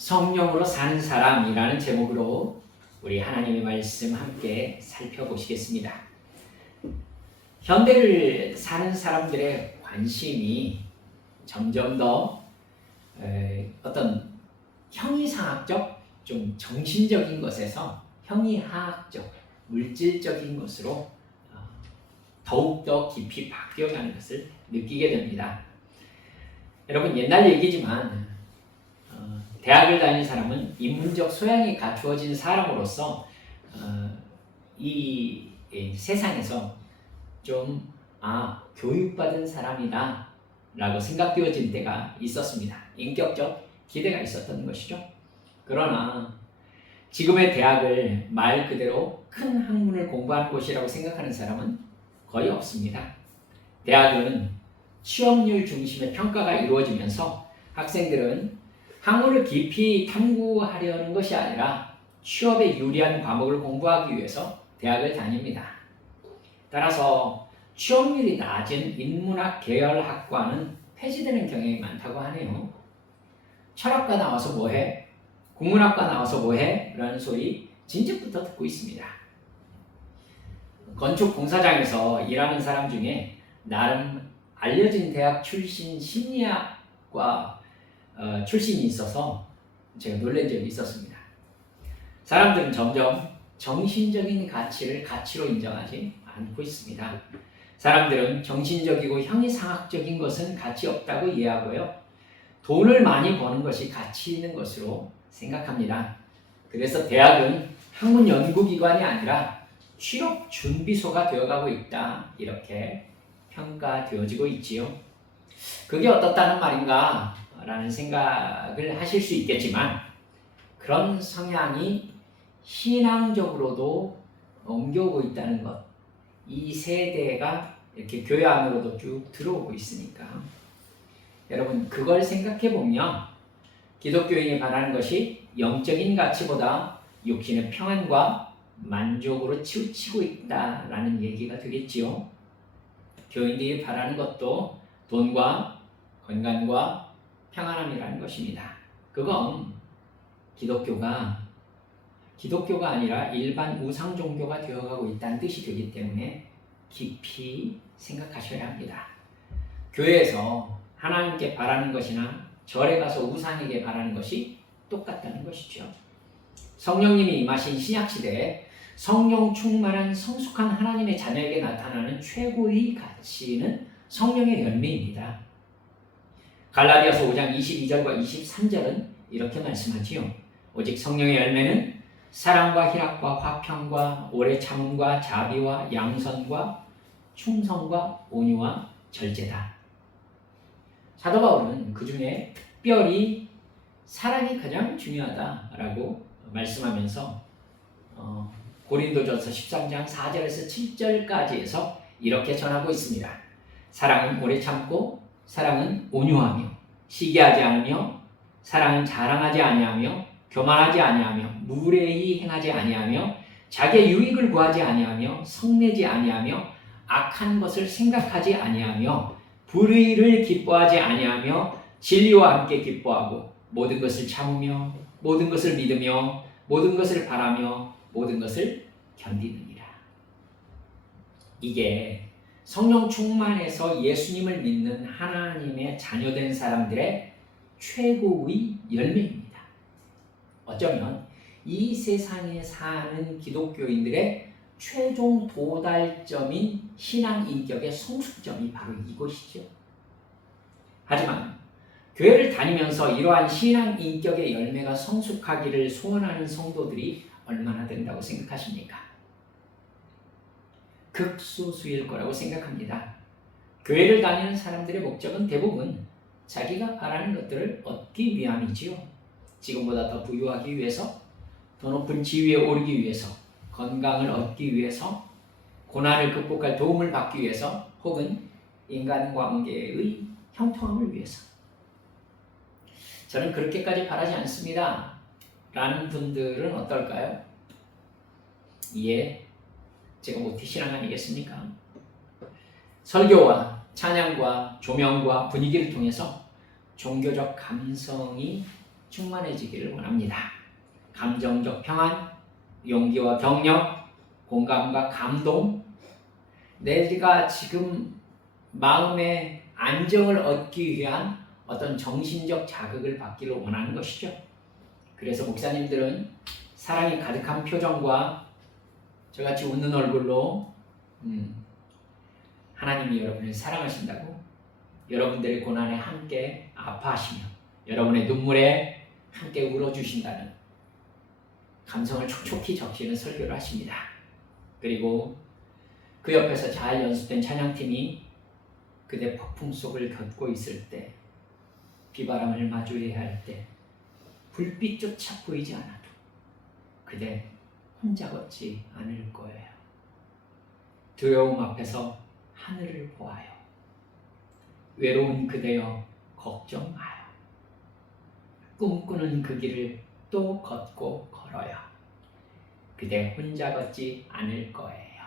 성령으로 사는 사람이라는 제목으로 우리 하나님의 말씀 함께 살펴보시겠습니다. 현대를 사는 사람들의 관심이 점점 더 어떤 형이상학적, 좀 정신적인 것에서 형이하학적, 물질적인 것으로 더욱더 깊이 바뀌어가는 것을 느끼게 됩니다. 여러분, 옛날 얘기지만 대학을 다닌 사람은 인문적 소양이 갖추어진 사람으로서 이 세상에서 좀 교육받은 사람이다 라고 생각되어진 때가 있었습니다. 인격적 기대가 있었던 것이죠. 그러나 지금의 대학을 말 그대로 큰 학문을 공부하는 곳이라고 생각하는 사람은 거의 없습니다. 대학은 취업률 중심의 평가가 이루어지면서 학생들은 학문을 깊이 탐구하려는 것이 아니라 취업에 유리한 과목을 공부하기 위해서 대학을 다닙니다. 따라서 취업률이 낮은 인문학 계열 학과는 폐지되는 경향이 많다고 하네요. 철학과 나와서 뭐해? 국문학과 나와서 뭐해? 라는 소리 진즉부터 듣고 있습니다. 건축 공사장에서 일하는 사람 중에 나름 알려진 대학 출신 심리학과 출신이 있어서 제가 놀란 적이 있었습니다. 사람들은 점점 정신적인 가치를 가치로 인정하지 않고 있습니다. 사람들은 정신적이고 형이상학적인 것은 가치 없다고 이해하고요. 돈을 많이 버는 것이 가치 있는 것으로 생각합니다. 그래서 대학은 학문 연구기관이 아니라 취업 준비소가 되어가고 있다, 이렇게 평가되어지고 있지요. 그게 어떻다는 말인가 라는 생각을 하실 수 있겠지만, 그런 성향이 신앙적으로도 옮겨오고 있다는 것, 이 세대가 이렇게 교회 안으로도 쭉 들어오고 있으니까 여러분, 그걸 생각해 보면 기독교인이 바라는 것이 영적인 가치보다 육신의 평안과 만족으로 치우치고 있다라는 얘기가 되겠지요. 교인들이 바라는 것도 돈과 건강과 평안함이라는 것입니다. 그건 기독교가 아니라 일반 우상 종교가 되어가고 있다는 뜻이 되기 때문에 깊이 생각하셔야 합니다. 교회에서 하나님께 바라는 것이나 절에 가서 우상에게 바라는 것이 똑같다는 것이죠. 성령님이 임하신 신약시대에 성령 충만한 성숙한 하나님의 자녀에게 나타나는 최고의 가치는 성령의 열매입니다. 갈라디아서 5장 22절과 23절은 이렇게 말씀하지요. 오직 성령의 열매는 사랑과 희락과 화평과 오래 참음과 자비와 양선과 충성과 온유와 절제다. 사도 바울은 그 중에 특별히 사랑이 가장 중요하다라고 말씀하면서 고린도전서 13장 4절에서 7절까지에서 이렇게 전하고 있습니다. 사랑은 오래 참고, 사랑은 온유하며, 시기하지 않으며, 사랑은 자랑하지 아니하며, 교만하지 아니하며, 무례히 행하지 아니하며, 자기의 유익을 구하지 아니하며, 성내지 아니하며, 악한 것을 생각하지 아니하며, 불의를 기뻐하지 아니하며, 진리와 함께 기뻐하고, 모든 것을 참으며, 모든 것을 믿으며, 모든 것을 바라며, 모든 것을 견디느니라. 이게 성령 충만해서 예수님을 믿는 하나님의 자녀된 사람들의 최고의 열매입니다. 어쩌면 이 세상에 사는 기독교인들의 최종 도달점인 신앙 인격의 성숙점이 바로 이것이죠. 하지만 교회를 다니면서 이러한 신앙 인격의 열매가 성숙하기를 소원하는 성도들이 얼마나 된다고 생각하십니까? 극소수일 거라고 생각합니다. 교회를 다니는 사람들의 목적은 대부분 자기가 바라는 것들을 얻기 위함이지요. 지금보다 더 부유하기 위해서, 더 높은 지위에 오르기 위해서, 건강을 얻기 위해서, 고난을 극복할 도움을 받기 위해서, 혹은 인간관계의 형통함을 위해서. 저는 그렇게까지 바라지 않습니다 라는 분들은 어떨까요? 제가 모태신앙 아니겠습니까? 설교와 찬양과 조명과 분위기를 통해서 종교적 감성이 충만해지기를 원합니다. 감정적 평안, 용기와 격려, 공감과 감동, 내가 지금 마음의 안정을 얻기 위한 어떤 정신적 자극을 받기를 원하는 것이죠. 그래서 목사님들은 사랑이 가득한 표정과 저같이 웃는 얼굴로 하나님이 여러분을 사랑하신다고, 여러분들의 고난에 함께 아파하시며 여러분의 눈물에 함께 울어주신다는 감성을 촉촉히 적시는 설교를 하십니다. 그리고 그 옆에서 잘 연습된 찬양팀이 그대 폭풍 속을 걷고 있을 때, 비바람을 마주해야 할 때, 불빛조차 보이지 않아도 그대 혼자 걷지 않을 거예요. 두려움 앞에서 하늘을 보아요. 외로운 그대여 걱정 마요. 꿈꾸는 그 길을 또 걷고 걸어요. 그대 혼자 걷지 않을 거예요.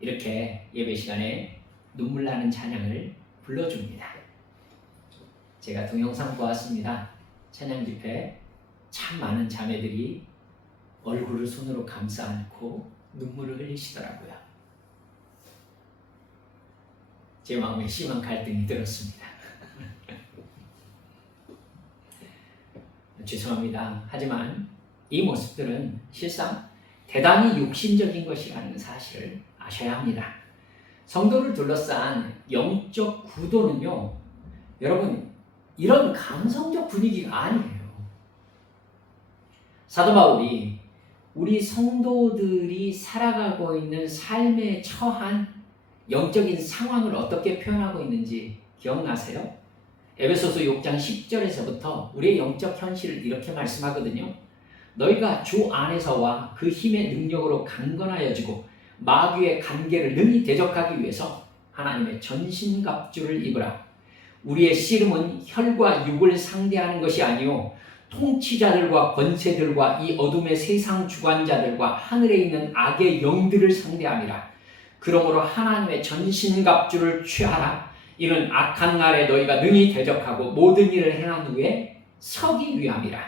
이렇게 예배 시간에 눈물 나는 찬양을 불러줍니다. 제가 동영상 보았습니다. 찬양 집회 참 많은 자매들이 얼굴을 손으로 감싸 안고 눈물을 흘리시더라고요. 제 마음에 심한 갈등이 들었습니다. 죄송합니다. 하지만 이 모습들은 실상 대단히 욕심적인 것이라는 사실을 아셔야 합니다. 성도를 둘러싼 영적 구도는요, 여러분, 이런 감성적 분위기가 아니에요. 사도 바울이 우리 성도들이 살아가고 있는 삶에 처한 영적인 상황을 어떻게 표현하고 있는지 기억나세요? 에베소서 6장 10절에서부터 우리의 영적 현실을 이렇게 말씀하거든요. 너희가 주 안에서와 그 힘의 능력으로 강건하여지고 마귀의 관계를 능히 대적하기 위해서 하나님의 전신갑주를 입으라. 우리의 씨름은 혈과 육을 상대하는 것이 아니요 통치자들과 권세들과 이 어둠의 세상 주관자들과 하늘에 있는 악의 영들을 상대함이라. 그러므로 하나님의 전신갑주를 취하라. 이는 악한 날에 너희가 능히 대적하고 모든 일을 행한 후에 서기 위함이라.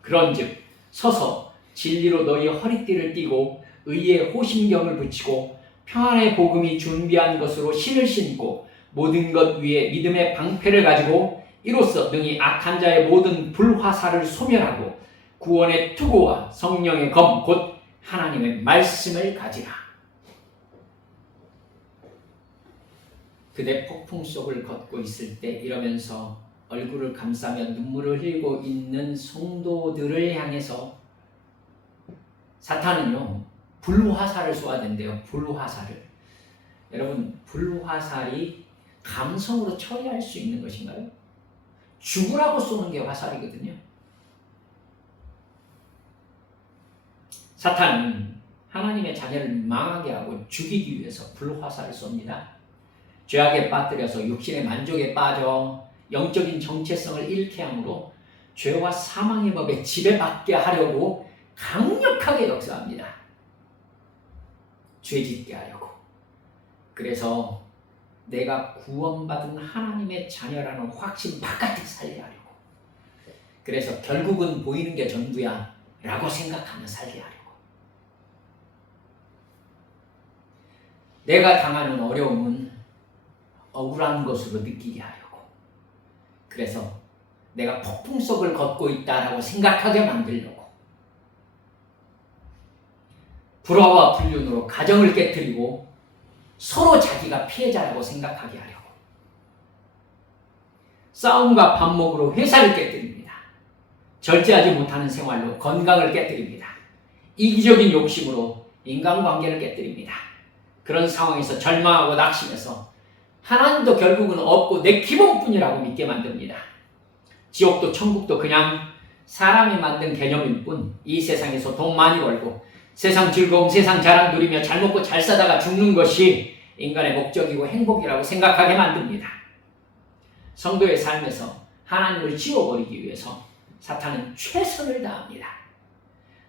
그런즉 서서 진리로 너희 허리띠를 띠고 의의 호심경을 붙이고 평안의 복음이 준비한 것으로 신을 신고 모든 것 위에 믿음의 방패를 가지고 이로써 능히 악한 자의 모든 불화살을 소멸하고 구원의 투구와 성령의 검 곧 하나님의 말씀을 가지라. 그대 폭풍 속을 걷고 있을 때 이러면서 얼굴을 감싸며 눈물을 흘리고 있는 성도들을 향해서 사탄은요, 불화살을 쏘아야 된대요. 불화살을. 여러분, 불화살이 감성으로 처리할 수 있는 것인가요? 죽으라고 쏘는 게 화살이거든요. 사탄은 하나님의 자녀를 망하게 하고 죽이기 위해서 불화살을 쏩니다. 죄악에 빠뜨려서 육신의 만족에 빠져 영적인 정체성을 잃게 함으로 죄와 사망의 법에 지배받게 하려고 강력하게 역사합니다. 죄짓게 하려고. 그래서 내가 구원받은 하나님의 자녀라는 확신 바깥에 살게 하려고. 그래서 결국은 보이는 게 전부야 라고 생각하며 살게 하려고. 내가 당하는 어려움은 억울한 것으로 느끼게 하려고. 그래서 내가 폭풍 속을 걷고 있다라고 생각하게 만들려고. 불화와 불륜으로 가정을 깨뜨리고 서로 자기가 피해자라고 생각하게 하려고. 싸움과 반목으로 회사를 깨뜨립니다. 절제하지 못하는 생활로 건강을 깨뜨립니다. 이기적인 욕심으로 인간관계를 깨뜨립니다. 그런 상황에서 절망하고 낙심해서 하나님도 결국은 없고 내 기본뿐이라고 믿게 만듭니다. 지옥도 천국도 그냥 사람이 만든 개념일 뿐, 이 세상에서 돈 많이 벌고 세상 즐거움, 세상 자랑 누리며 잘 먹고 잘 사다가 죽는 것이 인간의 목적이고 행복이라고 생각하게 만듭니다. 성도의 삶에서 하나님을 지워버리기 위해서 사탄은 최선을 다합니다.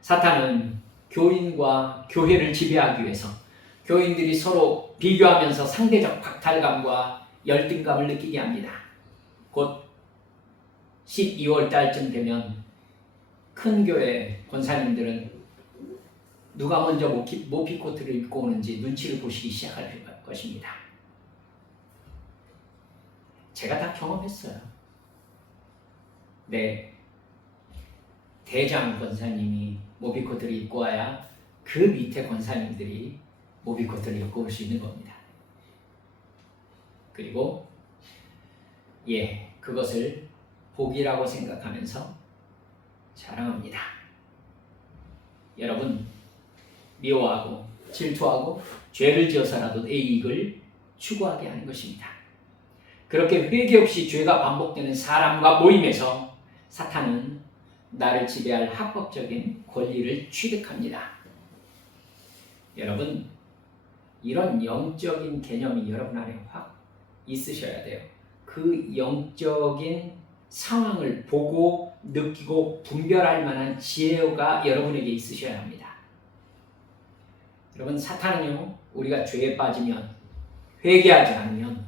사탄은 교인과 교회를 지배하기 위해서 교인들이 서로 비교하면서 상대적 박탈감과 열등감을 느끼게 합니다. 곧 12월 달쯤 되면 큰 교회 권사님들은 누가 먼저 모피코트를 입고 오는지 눈치를 보시기 시작할 것입니다. 제가 다 경험했어요. 네, 대장 권사님이 모피코트를 입고 와야 그 밑에 권사님들이 모피코트를 입고 올 수 있는 겁니다. 그리고 그것을 복이라고 생각하면서 자랑합니다. 여러분, 미워하고 질투하고 죄를 지어서라도 내 이익을 추구하게 하는 것입니다. 그렇게 회개 없이 죄가 반복되는 사람과 모임에서 사탄은 나를 지배할 합법적인 권리를 취득합니다. 여러분, 이런 영적인 개념이 여러분 안에 확 있으셔야 돼요. 그 영적인 상황을 보고 느끼고 분별할 만한 지혜가 여러분에게 있으셔야 합니다. 여러분, 사탄은요, 우리가 죄에 빠지면, 회개하지 않으면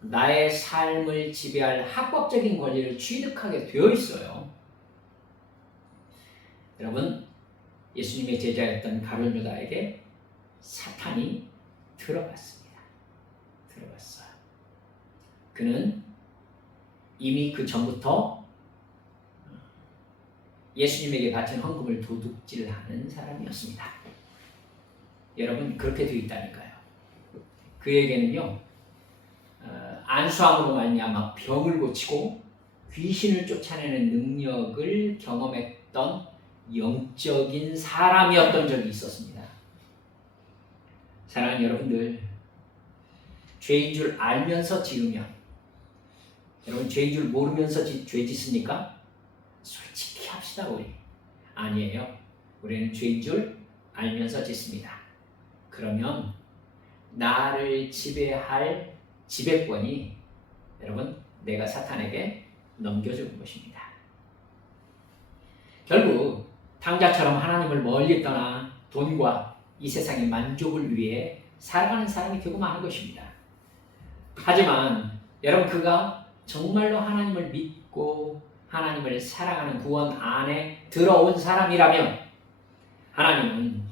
나의 삶을 지배할 합법적인 권리를 취득하게 되어 있어요. 여러분, 예수님의 제자였던 가룟 유다에게 사탄이 들어갔습니다. 들어갔어요. 그는 이미 그 전부터 예수님에게 바친 헌금을 도둑질하는 사람이었습니다. 여러분, 그렇게 되어 있다니까요. 그에게는요, 안수함으로 말미암아 병을 고치고 귀신을 쫓아내는 능력을 경험했던 영적인 사람이었던 적이 있었습니다. 사랑하는 여러분들, 죄인 줄 알면서 지으면, 여러분 죄인 줄 모르면서 죄 짓습니까? 솔직히 합시다. 우리 아니에요. 우리는 죄인 줄 알면서 짓습니다. 그러면 나를 지배할 지배권이 여러분 내가 사탄에게 넘겨주는 것입니다. 결국 탕자처럼 하나님을 멀리 떠나 돈과 이 세상의 만족을 위해 살아가는 사람이 되고 마는 것입니다. 하지만 여러분, 그가 정말로 하나님을 믿고 하나님을 사랑하는 구원 안에 들어온 사람이라면 하나님은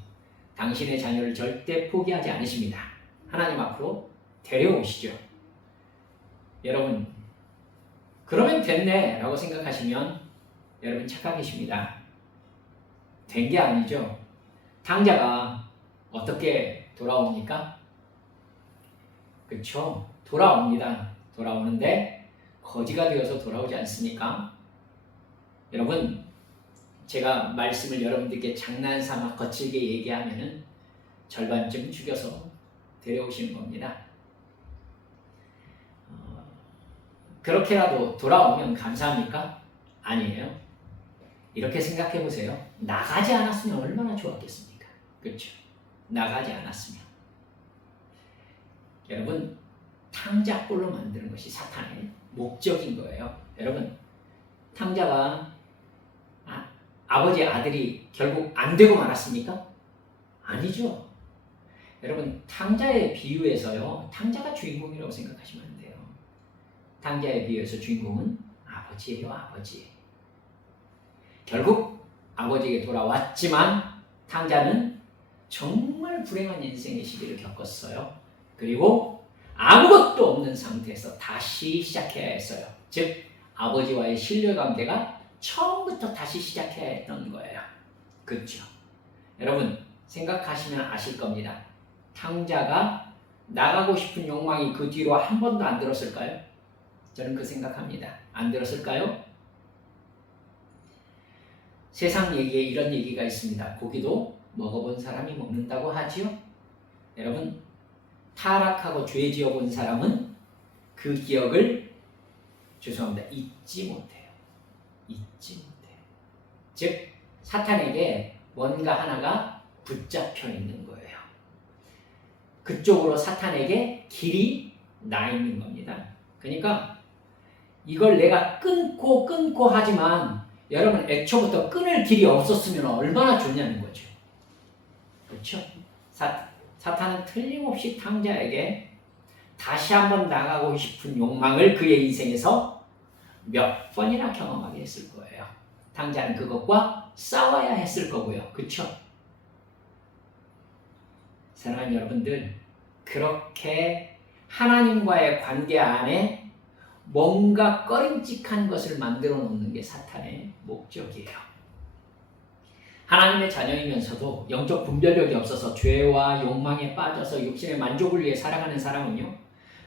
당신의 자녀를 절대 포기하지 않으십니다. 하나님 앞으로 데려오시죠. 여러분, 그러면 됐네 라고 생각하시면 여러분 착각이십니다. 된 게 아니죠. 탕자가 어떻게 돌아옵니까? 그렇죠. 돌아옵니다. 돌아오는데 거지가 되어서 돌아오지 않습니까? 여러분, 제가 말씀을 여러분들께 장난삼아 거칠게 얘기하면은 절반쯤 죽여서 데려오시는 겁니다. 그렇게라도 돌아오면 감사합니까? 아니에요. 이렇게 생각해 보세요. 나가지 않았으면 얼마나 좋았겠습니까? 그렇죠? 나가지 않았으면. 여러분, 탕자꼴로 만드는 것이 사탄의 목적인 거예요. 여러분, 탕자가 아버지 아들이 결국 안 되고 말았습니까? 아니죠. 여러분, 탕자의 비유에서요, 탕자가 주인공이라고 생각하시면 안 돼요. 탕자의 비유에서 주인공은 아버지예요. 아버지. 결국 아버지에게 돌아왔지만 탕자는 정말 불행한 인생의 시기를 겪었어요. 그리고 아무것도 없는 상태에서 다시 시작해야 했어요. 즉 아버지와의 신뢰관계가 처음부터 다시 시작해야 했던 거예요. 그렇죠? 여러분, 생각하시면 아실 겁니다. 탕자가 나가고 싶은 욕망이 그 뒤로 한 번도 안 들었을까요? 저는 그 생각합니다. 안 들었을까요? 세상 얘기에 이런 얘기가 있습니다. 고기도 먹어본 사람이 먹는다고 하지요? 여러분, 타락하고 죄 지어본 사람은 그 기억을 잊지 못해요. 잊지 못해요. 즉 사탄에게 뭔가 하나가 붙잡혀 있는 거예요. 그쪽으로 사탄에게 길이 나 있는 겁니다. 그러니까 이걸 내가 끊고 하지만 여러분, 애초부터 끊을 길이 없었으면 얼마나 좋냐는 거죠. 그렇죠? 사탄은 틀림없이 탕자에게 다시 한번 나가고 싶은 욕망을 그의 인생에서 몇 번이나 경험하게 했을 거예요. 당자는 그것과 싸워야 했을 거고요. 그렇죠? 사랑하는 여러분들, 그렇게 하나님과의 관계 안에 뭔가 꺼림칙한 것을 만들어 놓는 게 사탄의 목적이에요. 하나님의 자녀이면서도 영적 분별력이 없어서 죄와 욕망에 빠져서 육신의 만족을 위해 살아가는 사람은요,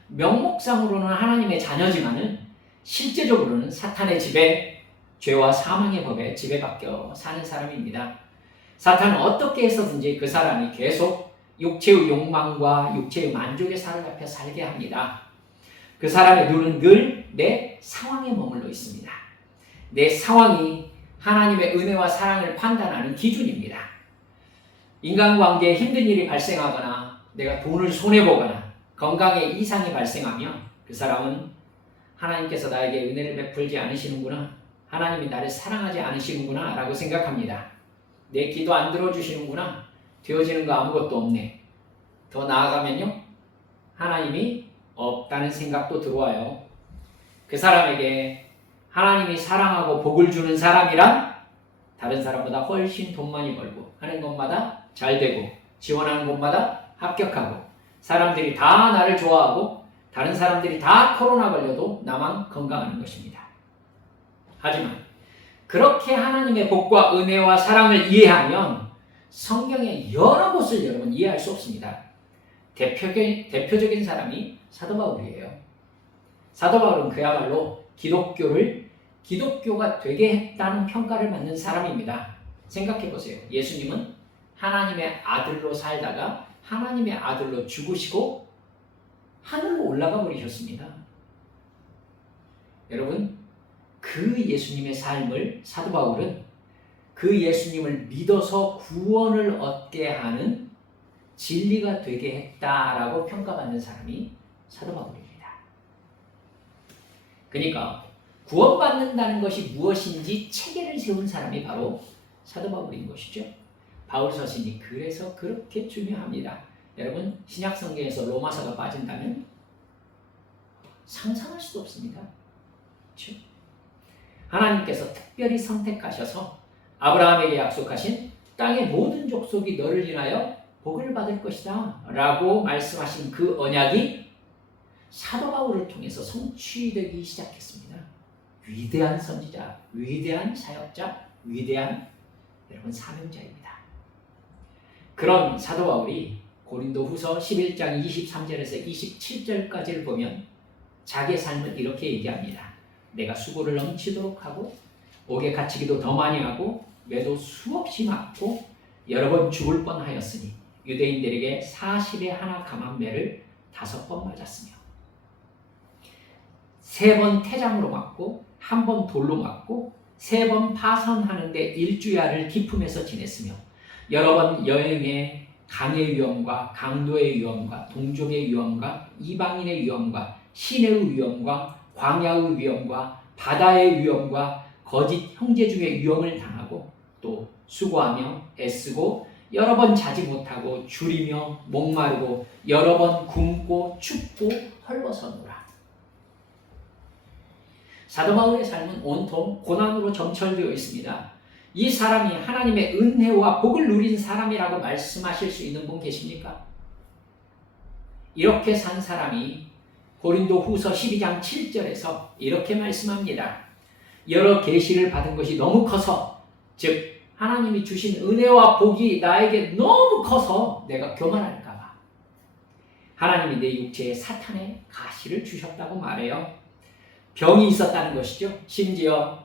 명목상으로는 하나님의 자녀지만은 실제적으로는 사탄의 지배, 죄와 사망의 법에 지배받겨 사는 사람입니다. 사탄은 어떻게 해서든지 그 사람이 계속 육체의 욕망과 육체의 만족에 사로잡혀 살게 합니다. 그 사람의 눈은 늘 내 상황에 머물러 있습니다. 내 상황이 하나님의 은혜와 사랑을 판단하는 기준입니다. 인간관계에 힘든 일이 발생하거나 내가 돈을 손해보거나 건강에 이상이 발생하면 그 사람은 하나님께서 나에게 은혜를 베풀지 않으시는구나, 하나님이 나를 사랑하지 않으시는구나 라고 생각합니다. 내 기도 안 들어주시는구나, 되어지는 거 아무것도 없네. 더 나아가면요, 하나님이 없다는 생각도 들어와요. 그 사람에게 하나님이 사랑하고 복을 주는 사람이란 다른 사람보다 훨씬 돈 많이 벌고 하는 것마다 잘 되고 지원하는 곳마다 합격하고 사람들이 다 나를 좋아하고 다른 사람들이 다 코로나 걸려도 나만 건강하는 것입니다. 하지만 그렇게 하나님의 복과 은혜와 사랑을 이해하면 성경의 여러 곳을 여러분 이해할 수 없습니다. 대표적인 사람이 사도 바울이에요. 사도 바울은 그야말로 기독교가 되게 했다는 평가를 받는 사람입니다. 생각해 보세요. 예수님은 하나님의 아들로 살다가 하나님의 아들로 죽으시고 하늘로 올라가 버리셨습니다. 여러분, 그 예수님의 삶을 사도 바울은 그 예수님을 믿어서 구원을 얻게 하는 진리가 되게 했다라고 평가받는 사람이 사도 바울입니다. 그러니까 구원받는다는 것이 무엇인지 체계를 세운 사람이 바로 사도 바울인 것이죠. 바울 서신이 그래서 그렇게 중요합니다. 여러분, 신약 성경에서 로마서가 빠진다면 상상할 수도 없습니다. 그렇죠? 하나님께서 특별히 선택하셔서 아브라함에게 약속하신 땅의 모든 족속이 너를 인하여 복을 받을 것이다 라고 말씀하신 그 언약이 사도 바울을 통해서 성취되기 시작했습니다. 위대한 선지자, 위대한 사역자, 위대한 여러분 사명자입니다. 그런 사도 바울이 고린도 후서 11장 23절에서 27절까지를 보면 자기의 삶을 이렇게 얘기합니다. 내가 수고를 넘치도록 하고 옥에 갇히기도 더 많이 하고 매도 수없이 맞고 여러 번 죽을 뻔하였으니 유대인들에게 40에 하나 감한 매를 5번 맞았으며 3번 태장으로 맞고 1번 돌로 맞고 3번 파선하는데 일주야를 기품에서 지냈으며 여러 번 여행에 강의 위험과 강도의 위험과 동족의 위험과 이방인의 위험과 시내의 위험과 광야의 위험과 바다의 위험과 거짓 형제 중의 위험을 당하고 또 수고하며 애쓰고 여러 번 자지 못하고 줄이며 목마르고 여러 번 굶고 춥고 헐벗어노라. 사도 바울의 삶은 온통 고난으로 점철되어 있습니다. 이 사람이 하나님의 은혜와 복을 누린 사람이라고 말씀하실 수 있는 분 계십니까? 이렇게 산 사람이 고린도 후서 12장 7절에서 이렇게 말씀합니다. 여러 계시를 받은 것이 너무 커서, 즉 하나님이 주신 은혜와 복이 나에게 너무 커서 내가 교만할까 봐 하나님이 내 육체에 사탄의 가시를 주셨다고 말해요. 병이 있었다는 것이죠. 심지어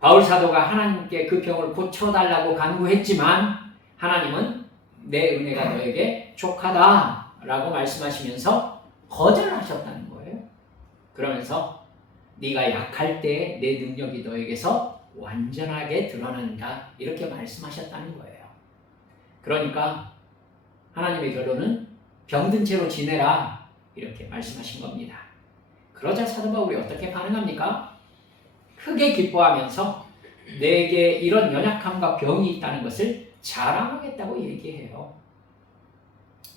바울 사도가 하나님께 그 병을 고쳐달라고 간구했지만 하나님은 내 은혜가 너에게 족하다라고 말씀하시면서 거절하셨다는 거예요. 그러면서 네가 약할 때 내 능력이 너에게서 완전하게 드러난다 이렇게 말씀하셨다는 거예요. 그러니까 하나님의 결론은 병든 채로 지내라 이렇게 말씀하신 겁니다. 그러자 사도 바울이 어떻게 반응합니까? 크게 기뻐하면서 내게 이런 연약함과 병이 있다는 것을 자랑하겠다고 얘기해요.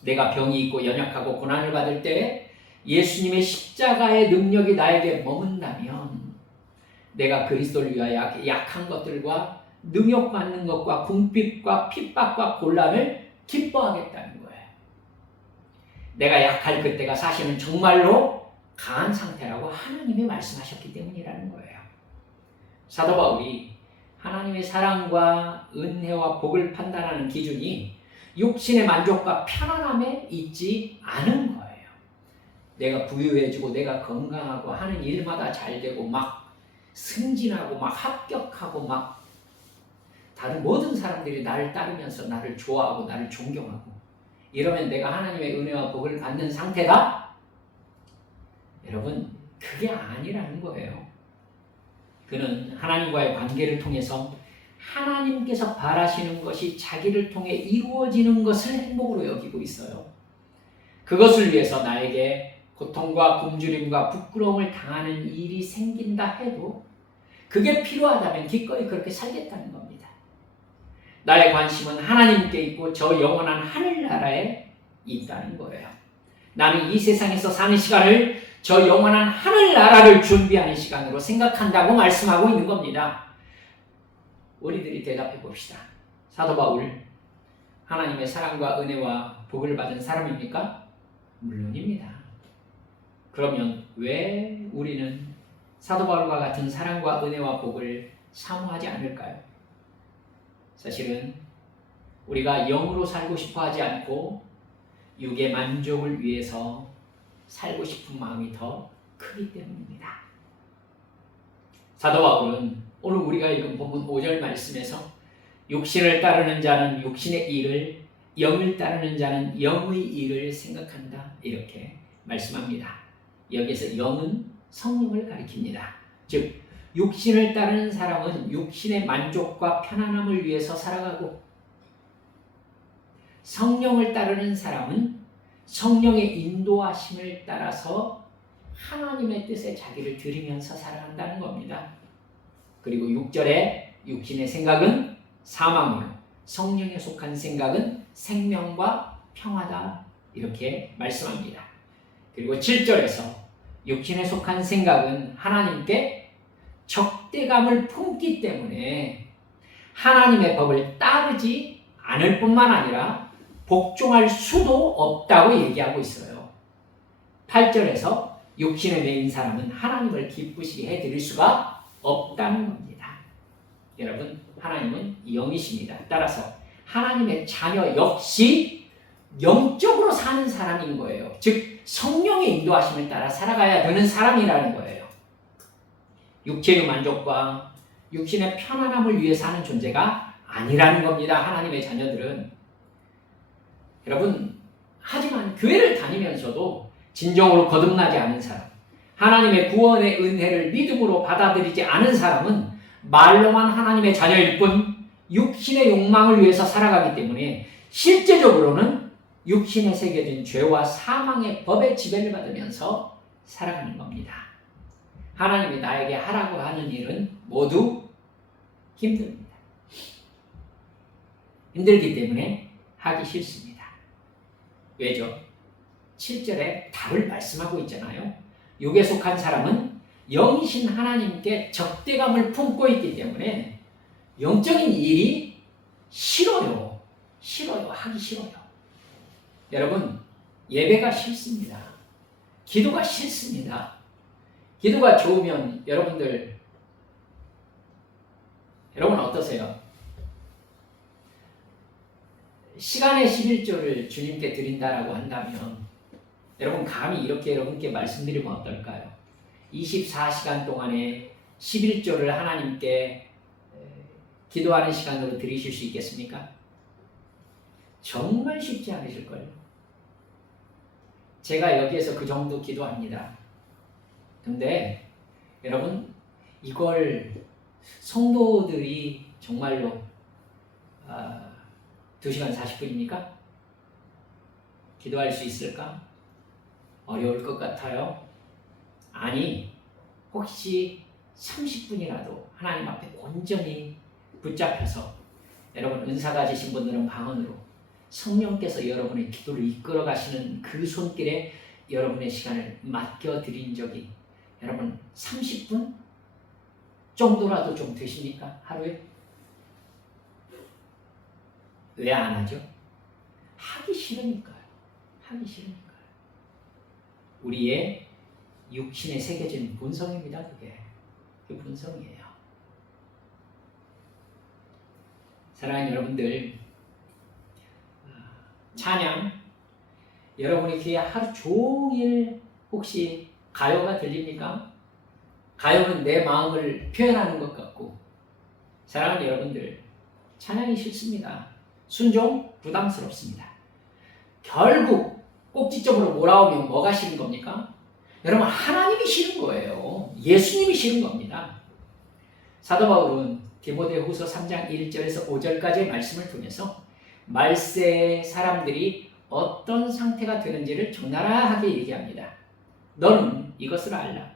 내가 병이 있고 연약하고 고난을 받을 때 예수님의 십자가의 능력이 나에게 머문다면 내가 그리스도를 위하여 약한 것들과 능욕받는 것과 궁핍과 핍박과 곤란을 기뻐하겠다는 거예요. 내가 약할 그때가 사실은 정말로 강한 상태라고 하나님이 말씀하셨기 때문이라는 거예요. 사도 바울이 하나님의 사랑과 은혜와 복을 판단하는 기준이 육신의 만족과 편안함에 있지 않은 거예요. 내가 부유해지고 내가 건강하고 하는 일마다 잘 되고 막 승진하고 막 합격하고 막 다른 모든 사람들이 나를 따르면서 나를 좋아하고 나를 존경하고 이러면 내가 하나님의 은혜와 복을 받는 상태다? 여러분, 그게 아니라는 거예요. 그는 하나님과의 관계를 통해서 하나님께서 바라시는 것이 자기를 통해 이루어지는 것을 행복으로 여기고 있어요. 그것을 위해서 나에게 고통과 굶주림과 부끄러움을 당하는 일이 생긴다 해도 그게 필요하다면 기꺼이 그렇게 살겠다는 겁니다. 나의 관심은 하나님께 있고 저 영원한 하늘나라에 있다는 거예요. 나는 이 세상에서 사는 시간을 저 영원한 하늘나라를 준비하는 시간으로 생각한다고 말씀하고 있는 겁니다. 우리들이 대답해 봅시다. 사도 바울, 하나님의 사랑과 은혜와 복을 받은 사람입니까? 물론입니다. 그러면 왜 우리는 사도 바울과 같은 사랑과 은혜와 복을 사모하지 않을까요? 사실은 우리가 영으로 살고 싶어 하지 않고 육의 만족을 위해서 살고 싶은 마음이 더 크기 때문입니다. 사도 바울은 오늘 우리가 읽은 본문 5절 말씀에서 육신을 따르는 자는 육신의 일을, 영을 따르는 자는 영의 일을 생각한다 이렇게 말씀합니다. 여기서 영은 성령을 가리킵니다. 즉 육신을 따르는 사람은 육신의 만족과 편안함을 위해서 살아가고 성령을 따르는 사람은 성령의 인도하심을 따라서 하나님의 뜻에 자기를 드리면서 살아간다는 겁니다. 그리고 6절에 육신의 생각은 사망이요 성령에 속한 생각은 생명과 평화다 이렇게 말씀합니다. 그리고 7절에서 육신에 속한 생각은 하나님께 적대감을 품기 때문에 하나님의 법을 따르지 않을 뿐만 아니라 복종할 수도 없다고 얘기하고 있어요. 8절에서 육신에 매인 사람은 하나님을 기쁘시게 해드릴 수가 없다는 겁니다. 여러분, 하나님은 영이십니다. 따라서 하나님의 자녀 역시 영적으로 사는 사람인 거예요. 즉 성령의 인도하심을 따라 살아가야 되는 사람이라는 거예요. 육체의 만족과 육신의 편안함을 위해 사는 존재가 아니라는 겁니다. 하나님의 자녀들은. 여러분, 하지만 교회를 다니면서도 진정으로 거듭나지 않은 사람, 하나님의 구원의 은혜를 믿음으로 받아들이지 않은 사람은 말로만 하나님의 자녀일 뿐 육신의 욕망을 위해서 살아가기 때문에 실제적으로는 육신에 새겨진 죄와 사망의 법의 지배를 받으면서 살아가는 겁니다. 하나님이 나에게 하라고 하는 일은 모두 힘듭니다. 힘들기 때문에 하기 싫습니다. 왜죠? 7절에 답을 말씀하고 있잖아요. 육에 속한 사람은 영이신 하나님께 적대감을 품고 있기 때문에 영적인 일이 싫어요. 하기 싫어요. 여러분, 예배가 싫습니다. 기도가 싫습니다. 기도가 좋으면 여러분 어떠세요? 시간의 11조를 주님께 드린다라고 한다면 여러분 감히 이렇게 여러분께 말씀드리면 어떨까요? 24시간 동안에 11조를 하나님께 기도하는 시간으로 드리실 수 있겠습니까? 정말 쉽지 않으실걸요. 제가 여기에서 그 정도 기도합니다. 근데 여러분 이걸 성도들이 정말로 2시간 40분입니까? 기도할 수 있을까? 어려울 것 같아요. 아니, 혹시 30분이라도 하나님 앞에 온전히 붙잡혀서 여러분 은사 가지신 분들은 방언으로 성령께서 여러분의 기도를 이끌어 가시는 그 손길에 여러분의 시간을 맡겨드린 적이 여러분 30분? 정도라도 좀 되십니까? 하루에? 왜 안 하죠? 하기 싫으니까요. 하기 싫으니까요. 우리의 육신에 새겨진 본성입니다. 그게 그 본성이에요. 사랑하는 여러분들, 찬양, 여러분의 귀에 하루 종일 혹시 가요가 들립니까? 가요는 내 마음을 표현하는 것 같고, 사랑하는 여러분들, 찬양이 싫습니다. 순종 부담스럽습니다. 결국 꼭지점으로 몰아오면 뭐가 싫은 겁니까? 여러분, 하나님이 싫은 거예요. 예수님이 싫은 겁니다. 사도 바울은 디모데후서 3장 1절에서 5절까지의 말씀을 통해서 말세의 사람들이 어떤 상태가 되는지를 적나라하게 얘기합니다. 너는 이것을 알라.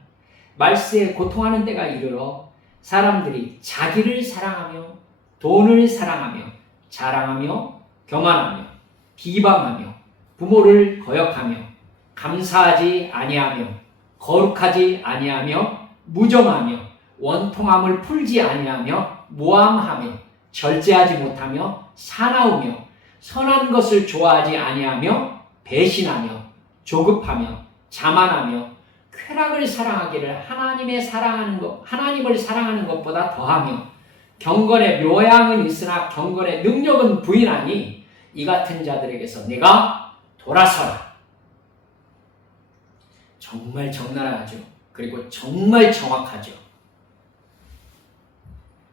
말세에 고통하는 때가 이르러 사람들이 자기를 사랑하며 돈을 사랑하며 자랑하며 교만하며 비방하며 부모를 거역하며 감사하지 아니하며 거룩하지 아니하며 무정하며 원통함을 풀지 아니하며 모함하며 절제하지 못하며 사나우며 선한 것을 좋아하지 아니하며 배신하며 조급하며 자만하며 쾌락을 사랑하기를 하나님을 사랑하는 것보다 더하며 경건의 묘양은 있으나 경건의 능력은 부인하니 이 같은 자들에게서 내가 돌아서라. 정말 적나라하죠. 그리고 정말 정확하죠.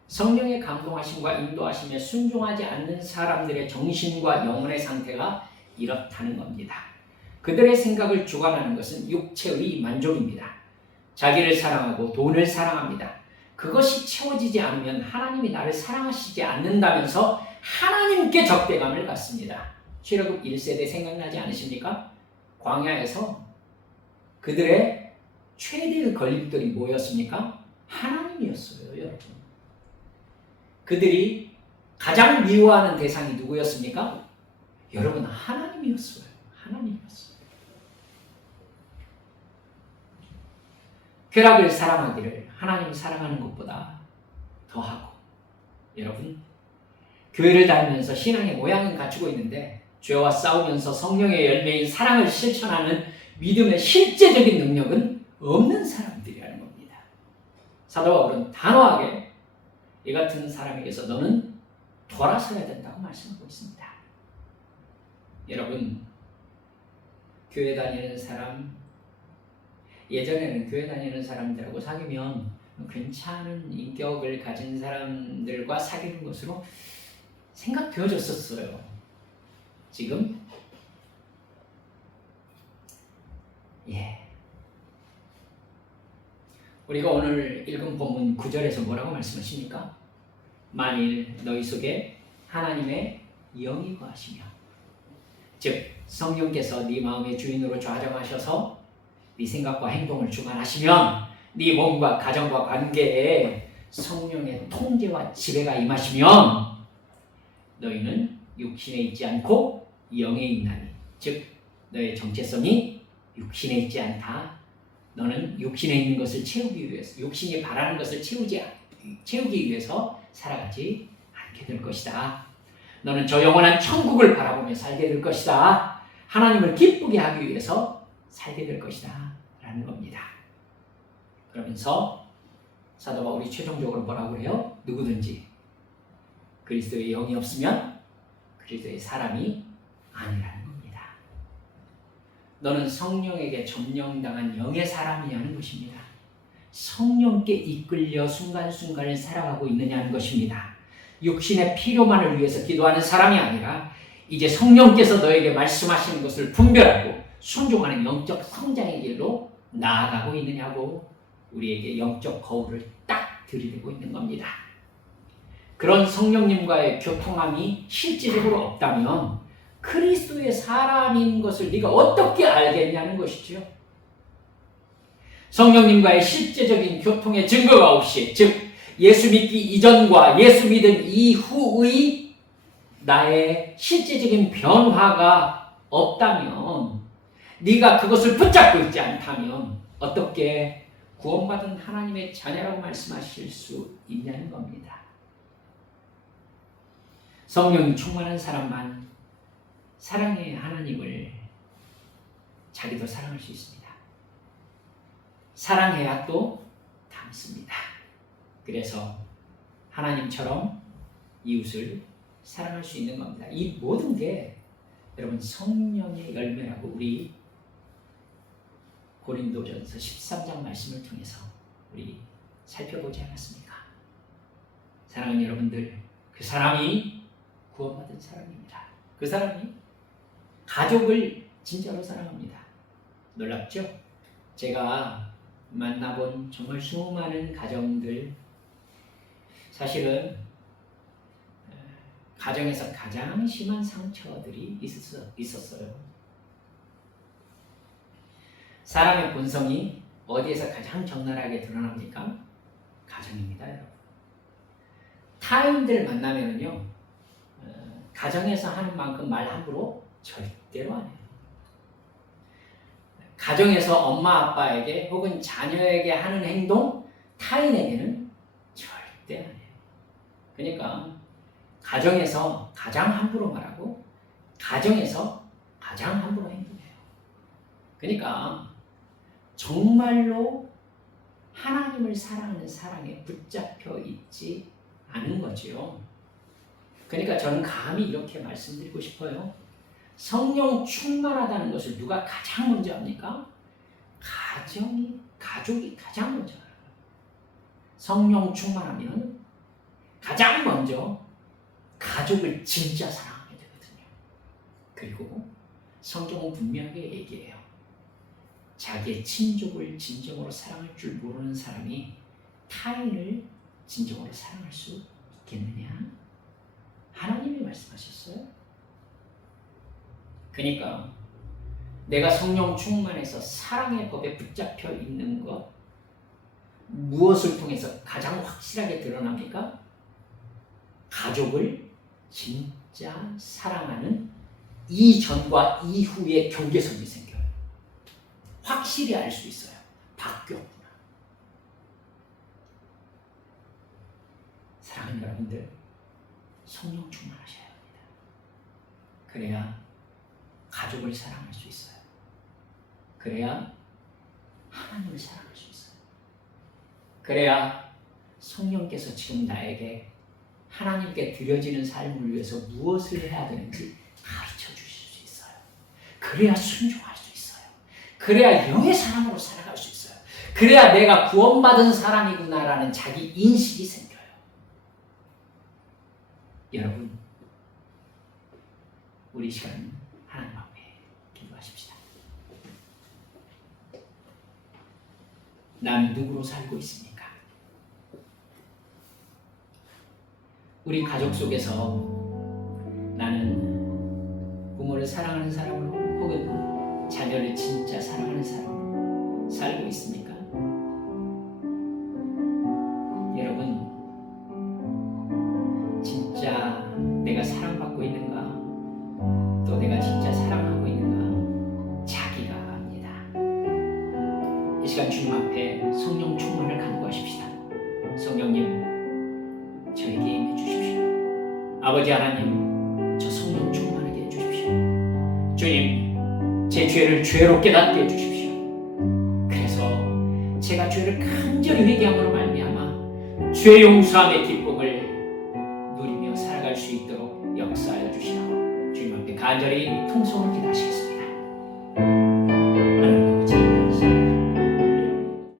성령의 감동하심과 인도하심에 순종하지 않는 사람들의 정신과 영혼의 상태가 이렇다는 겁니다. 그들의 생각을 주관하는 것은 육체의 만족입니다. 자기를 사랑하고 돈을 사랑합니다. 그것이 채워지지 않으면 하나님이 나를 사랑하시지 않는다면서 하나님께 적대감을 갖습니다. 출애굽 1세대 생각나지 않으십니까? 광야에서 그들의 최대의 걸림돌이 뭐였습니까? 하나님이었어요, 여러분. 그들이 가장 미워하는 대상이 누구였습니까? 여러분, 하나님이었어요. 하나님이었어요. 쾌락을 사랑하기를 하나님 사랑하는 것보다 더하고, 여러분, 교회를 다니면서 신앙의 모양은 갖추고 있는데 죄와 싸우면서 성령의 열매인 사랑을 실천하는 믿음의 실제적인 능력은 없는 사람들이라는 겁니다. 사도 바울은 단호하게 이 같은 사람에게서 너는 돌아서야 된다고 말씀하고 있습니다. 여러분, 교회 다니는 사람, 예전에는 교회 다니는 사람들하고 사귀면 괜찮은 인격을 가진 사람들과 사귀는 것으로 생각되어졌었어요. 지금 우리가 오늘 읽은 본문 9절에서 뭐라고 말씀하십니까? 만일 너희 속에 하나님의 영이 거하시며, 즉 성령께서 네 마음의 주인으로 좌정하셔서 네 생각과 행동을 주관하시면 네 몸과 가정과 관계에 성령의 통제와 지배가 임하시면 너희는 육신에 있지 않고 영에 있나니, 즉 너의 정체성이 육신에 있지 않다. 너는 육신에 있는 것을 채우기 위해서, 육신이 바라는 것을 채우기 위해서 살아가지 않게 될 것이다. 너는 저 영원한 천국을 바라보며 살게 될 것이다. 하나님을 기쁘게 하기 위해서 살게 될 것이다. 라는 겁니다. 그러면서 사도 바울이 최종적으로 뭐라고 해요? 누구든지 그리스도의 영이 없으면 그리스도의 사람이 아니라는 겁니다. 너는 성령에게 점령당한 영의 사람이냐는 것입니다. 성령께 이끌려 순간순간을 살아가고 있느냐는 것입니다. 육신의 필요만을 위해서 기도하는 사람이 아니라 이제 성령께서 너에게 말씀하시는 것을 분별하고 순종하는 영적 성장의 길로 나아가고 있느냐고 우리에게 영적 거울을 딱 들이대고 있는 겁니다. 그런 성령님과의 교통함이 실질적으로 없다면 그리스도의 사람인 것을 네가 어떻게 알겠냐는 것이죠. 성령님과의 실제적인 교통의 증거가 없이, 즉 예수 믿기 이전과 예수 믿은 이후의 나의 실제적인 변화가 없다면, 네가 그것을 붙잡고 있지 않다면 어떻게 구원받은 하나님의 자녀라고 말씀하실 수 있냐는 겁니다. 성령이 충만한 사람만 사랑의 하나님을 자기도 사랑할 수 있습니다. 사랑해야 또 닮습니다. 그래서 하나님처럼 이웃을 사랑할 수 있는 겁니다. 이 모든 게 여러분 성령의 열매라고 우리 고린도전서 13장 말씀을 통해서 우리 살펴보지 않았습니까? 사랑하는 여러분들, 그 사람이 구원받은 사람입니다. 그 사람이 가족을 진짜로 사랑합니다. 놀랍죠? 제가 만나본 정말 수많은 가정들, 사실은 가정에서 가장 심한 상처들이 있었어요. 사람의 본성이 어디에서 가장 적나라하게 드러납니까? 가정입니다, 여러분. 타인들 만나면요, 가정에서 하는 만큼 말 함부로 절대로 안 해요. 가정에서 엄마 아빠에게 혹은 자녀에게 하는 행동, 타인에게는 절대 안 해요. 그러니까 가정에서 가장 함부로 말하고 가정에서 가장 함부로 행동해요. 그러니까 정말로 하나님을 사랑하는 사랑에 붙잡혀 있지 않은 거죠. 그러니까 저는 감히 이렇게 말씀드리고 싶어요. 성령 충만하다는 것을 누가 가장 먼저 합니까? 가족이 가장 먼저 알아요. 성령 충만하면 가장 먼저 가족을 진짜 사랑하게 되거든요. 그리고 성경은 분명하게 얘기해요. 자기의 친족을 진정으로 사랑할 줄 모르는 사람이 타인을 진정으로 사랑할 수 있겠느냐? 하나님이 말씀하셨어요. 그러니까 내가 성령 충만해서 사랑의 법에 붙잡혀 있는 것, 무엇을 통해서 가장 확실하게 드러납니까? 가족을 진짜 사랑하는 이전과 이후의 경계선이 생겨요. 확실히 알 수 있어요. 바뀌었구나. 사랑하는 여러분들, 성령 충만하셔야 합니다. 그래야 가족을 사랑할 수 있어요. 그래야 하나님을 사랑할 수 있어요. 그래야 성령께서 지금 나에게 하나님께 드려지는 삶을 위해서 무엇을 해야 되는지 가르쳐 주실 수 있어요. 그래야 순종할 수 있어요. 그래야 영의 사람으로 살아갈 수 있어요. 그래야 내가 구원받은 사람이구나라는 자기 인식이 생겨요. 여러분, 우리 시간 하나님 앞에 기도하십시다. 난 누구로 살고 있습니까? 우리 가족 속에서 나는 부모를 사랑하는 사람으로 혹은 자녀를 진짜 사랑하는 사람으로 살고 있습니까? 여러분, 진짜 내가 사랑받고 있는가? 또 내가 진짜 사랑하고 있는가? 자기가 압니다. 이 시간 주님 앞에 성령 충만을 간구하십시다. 성령님, 저에게 임해 주십시오. 아버지 하나님, 저 성령 충만하게 해주십시오. 주님, 제 죄를 죄로 깨닫게 해주십시오. 그래서 제가 죄를 간절히 회개함으로 말미암아 죄 용서함의 기쁨을 누리며 살아갈 수 있도록 역사하여 주시라고 주님 앞에 간절히 통성을 기도하시겠습니다.